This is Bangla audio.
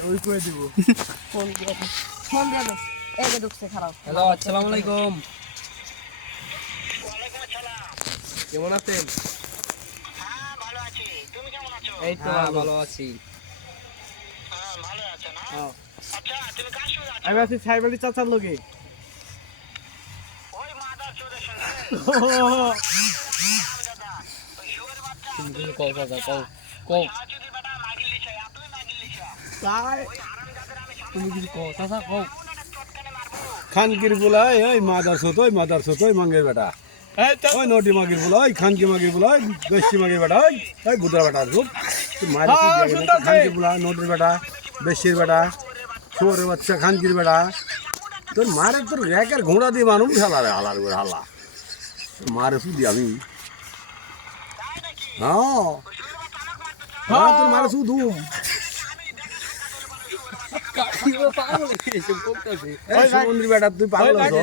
ওই কই দিব ফোন দিয়ে দাও এই যে ঢুকছে খারাপ। হ্যালো, আসসালামু আলাইকুম। ওয়ালাইকুম আসসালাম। কেমন আছেন? হ্যাঁ ভালো আছি, তুমি কেমন আছো? এই তো ভালো আছি। হ্যাঁ ভালো আছো না? হ্যাঁ। আচ্ছা তুমি কার সঙ্গে আছো? আমি আছি সাইবালি চাচার লগে ওই মাদার চোরের সঙ্গে দাদা ওই শুয়োর বাচ্চা তুমি কিছু কও দাদা, কও সাহায্যের বেটা মাগিল লিছা আপনি মাগিল লিছা তাই ওই হারামজাদার আমি তুমি কিছু কও চাচা, কও। সামনে চটকানে মারবো। খানকির বুলাই ওই মাদার সতই মাঙ্গের বেটা ওই নটি মাগির বুলাই খানকি মাগির বুলাই বেশি মাগির বেটা ওই বুদরা বেটা রূপ মারি খানকির বুলা নটির বেটা বেশির বেটা শুয়োরের বাচ্চা খানকির বেটা তোর মারে তোর র্যাকের ঘোড়া দিয়ে মানুষ হালারে হালার করে হালা মারে শুধু আমি হ্যাঁ তোর মারে শুধু পাগল হয়ে গেছে, বলতেছে। এই সমুদ্রী বেটা তুই পাগল হয়েছ?